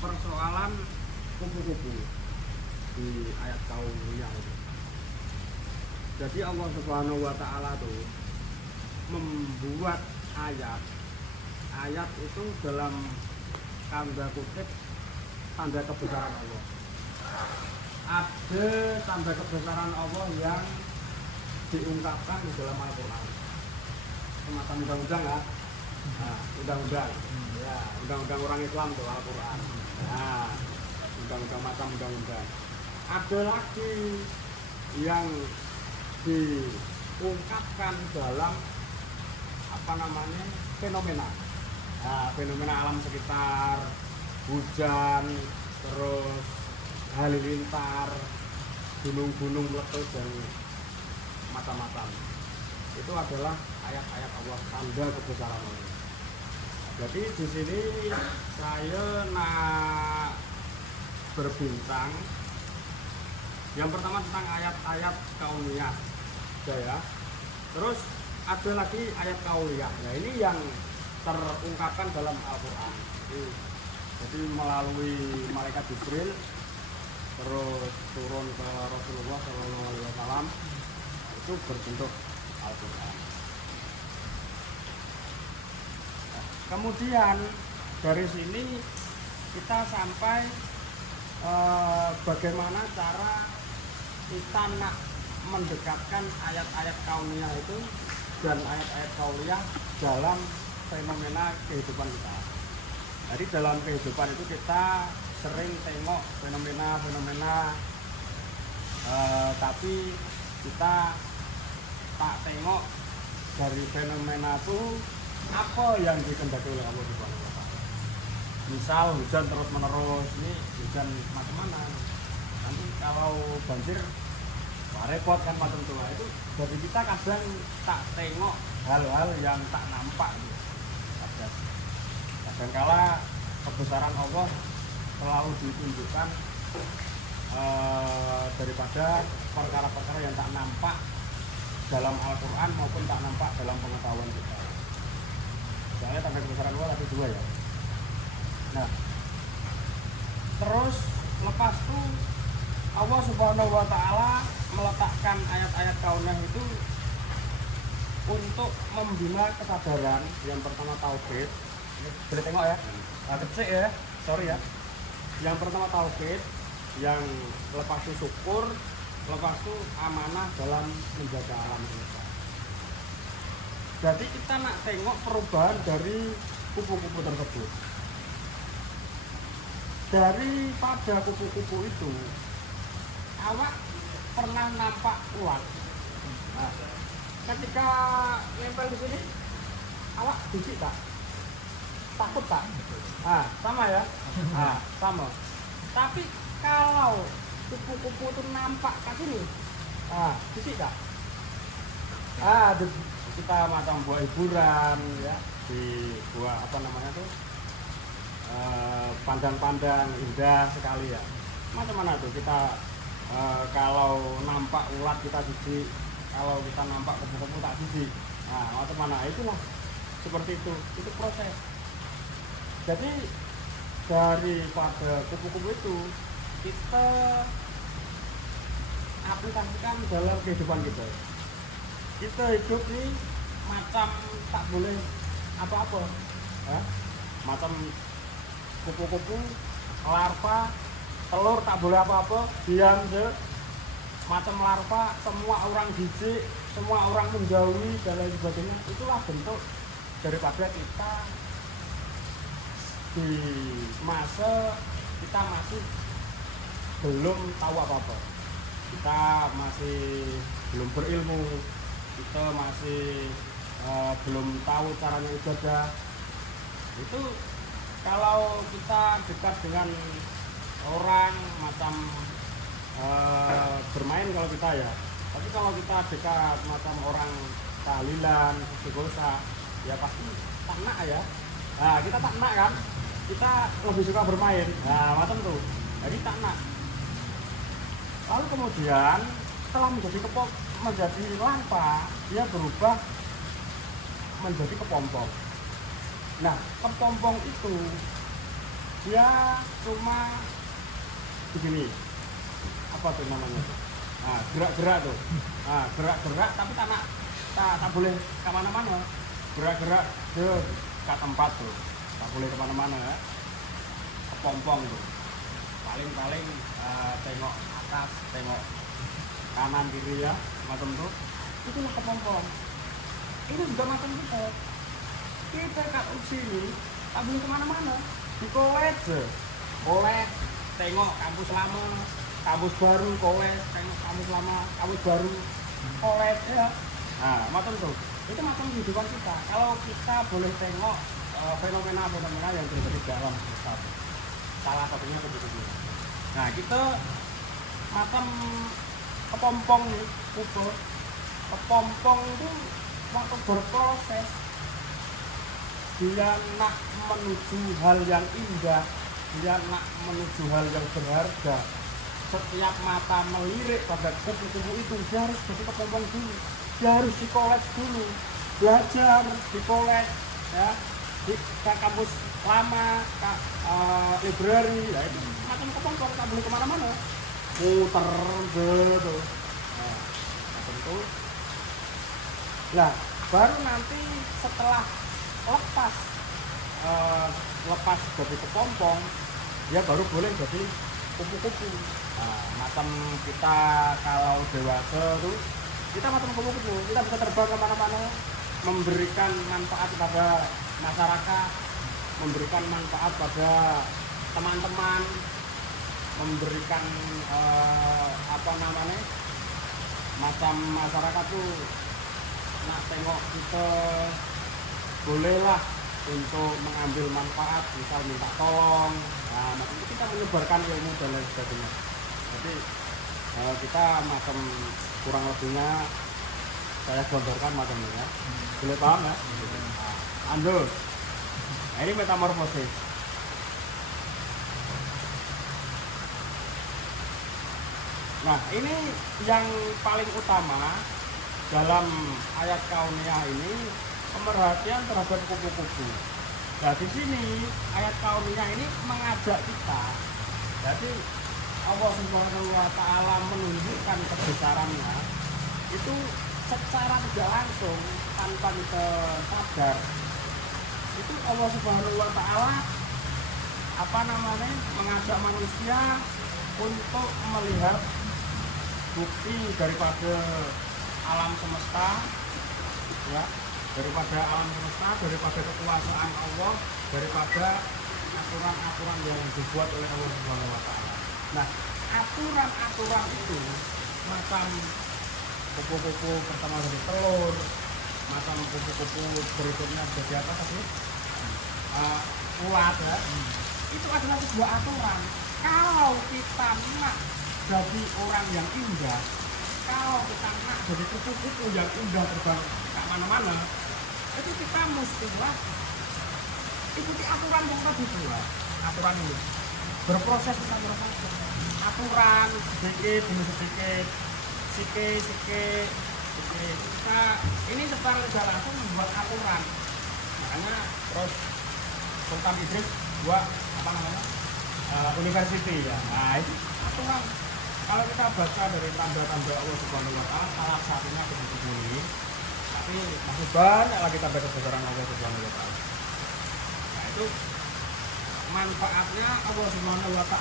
persoalan kupu-kupu di ayat kauliyah itu. Jadi Allah Subhanahu wa taala tuh membuat ayat itu dalam tanda kutip tanda kebesaran Allah. Ada tanda kebesaran Allah yang diungkapkan di dalam Al-Quran. Semacam undang-undang ya. Nah, undang-undang. Ya, undang-undang orang Islam tuh Al-Quran. Nah, undang-undang macam undang-undang. Ada lagi yang diungkapkan dalam apa namanya fenomena. Nah, fenomena alam sekitar, hujan, terus halilintar, gunung-gunung meletus dan macam-macam. Itu adalah ayat-ayat Allah, tanda kebesaran Allah. Jadi di sini saya nak berbincang yang pertama tentang ayat-ayat kauniyah, ya. Terus ada lagi ayat kauliyah. Nah, ini yang terungkapkan dalam Al-Quran. Jadi melalui malaikat Jibril terus turun ke Rasulullah SAW itu berbentuk Al-Quran. Nah, kemudian dari sini kita sampai bagaimana cara kita nak mendekatkan ayat-ayat kauniyah itu dan ayat-ayat kauliyah dalam fenomena kehidupan kita. Jadi dalam kehidupan itu kita sering tengok fenomena-fenomena, tapi kita tak tengok dari fenomena itu apa yang dikehendaki oleh Allah Subhanahu wa taala. Misal hujan terus menerus, ini hujan macam mana? Nanti kalau banjir repot kan macam itu. Jadi kita kadang tak tengok hal-hal yang tak nampak gitu. Kadangkala kebesaran Allah selalu ditunjukkan daripada perkara-perkara yang tak nampak dalam Al-Quran maupun tak nampak dalam pengetahuan kita. Soalnya tanda kebesaran Allah ada dua ya. Nah, terus lepas itu Allah Subhanahu wa taala meletakkan ayat-ayat kauniyah itu untuk membina kesadaran. Yang pertama tauhid. Boleh tengok ya. Kecil ya. Sorry ya. Yang pertama tauhid, yang lepas itu syukur, lepas itu amanah dalam menjaga alam semesta. Jadi kita nak tengok perubahan dari kupu-kupu tersebut. Daripada kupu-kupu itu, awak pernah nampak ulat. Nah, ketika nempel di sini, awak jijik tak? Takut tak? Nah, sama ya? Nah, sama. Tapi kalau kupu-kupu itu nampak ke sini, nah, jijik tak? Ah, kita macam buat hiburan ya, di buat apa namanya tuh, pandang-pandang indah sekali ya. Macam mana tuh kita kalau nampak ulat kita jijik, kalau kita nampak kupu-kupu tak jijik. Nah, macam mana? Itulah seperti itu proses. Jadi daripada kupu-kupu itu kita aplikasikan dalam kehidupan kita. Kita hidup nih macam tak boleh apa-apa, ya? Macam kupu-kupu, larva, telur tak boleh apa-apa, diam je. Macam larva, semua orang jijik, semua orang menjauhi dan lain sebagainya. Itulah bentuk daripada kita di masa kita masih belum tahu apa-apa. Kita masih belum berilmu, kita masih belum tahu caranya ibadah. Itu kalau kita dekat dengan orang macam bermain kalau kita ya. Tapi kalau kita dekat macam orang tahlilan, istighosah, ya pasti tak nak ya. Nah, kita tak nak kan? Kita lebih suka bermain. Nah, macam tuh. Jadi tak nak. Lalu kemudian setelah menjadi larva, dia berubah menjadi kepompong. Nah, kepompong itu dia cuma begini, apa tuh namanya tuh? Nah, gerak-gerak tuh. Nah, gerak-gerak tapi tak boleh kemana-mana. Gerak-gerak ke tempat tuh, tak boleh kemana-mana ya. Kepompong tuh. Paling-paling tengok atas, tengok kanan kiri ya, macam tuh. Itulah kepompong. Ini juga macam kita. Kita kat sini tak boleh kemana-mana. Di college, college, tengok kampus lama, kampus baru, college, tengok kampus lama, kampus baru, college ya. Nah, macam tuh. Itu macam kehidupan kita. Kalau kita boleh tengok fenomena-fenomena yang terjadi dalam semesta. Salah satunya begitu. Nah, kita macam kepompong nih, ukur. Kepompong itu waktu berproses dia nak menuju hal yang indah, dia nak menuju hal yang berharga. Setiap mata melirik pada kupu-kupu itu, dia harus jadi kepompong dulu, dia harus di college dulu, belajar di college ya, di kampus lama, library ya, itu macam kepompong, tak boleh kemana-mana, muter gitu. Nah, macam itu. Nah, baru nanti setelah lepas jadi kepompong, dia baru boleh jadi kupu-kupu. Nah, macam kita kalau dewasa tuh, kita macam kupu-kupu, kita bisa terbang kemana-mana, memberikan manfaat pada masyarakat, memberikan manfaat pada teman-teman, memberikan macam masyarakat tuh nak tengok kita bolehlah untuk mengambil manfaat, misal minta tolong. Nah, macam itu kita menyebarkan ilmu dan lain sebagainya. Jadi kita macam kurang lebihnya saya gambarkan macam ini ya. Boleh paham ya? Andul. Nah, ini metamorfosis. Nah, ini yang paling utama dalam ayat kauniyah ini, pemerhatian terhadap kupu-kupu. Nah, di sini ayat kauniyah ini mengajak kita. Jadi Allah Subhanahu wa taala menunjukkan kebesarannya itu secara tidak langsung, tanpa kita sadar. Itu Allah Subhanahu wa taala mengajak manusia untuk melihat bukti daripada alam semesta ya, daripada alam semesta, daripada kekuasaan Allah, daripada aturan-aturan yang dibuat oleh Allah Subhanahu wa taala. Nah, aturan-aturan itu macam kupu-kupu pertama dari telur, macam kupu-kupu berikutnya jadi apa tadi? Ulat ya. Itu adalah sebuah aturan. Kalau kita nak jadi orang yang indah, kalau kita nak jadi kupu-kupu yang indah terbang ke mana-mana, itu kita mestilah ikuti aturan yang tadi buat. Aturan ini berproses, kita berproses. Aturan sedikit demi sedikit, sikit. Kita ini secara tidak langsung membuat aturan. Makanya terus Sultan Idris buat university ya. Nah, itu aturan. Kalau kita baca dari tanda-tanda Allah Subhanahu wa taala, salah satunya kupu-kupu ini. Tapi masih banyak lagi tanda kebesaran Allah Subhanahu wa taala. Nah, itu manfaatnya Allah Subhanahu wa taala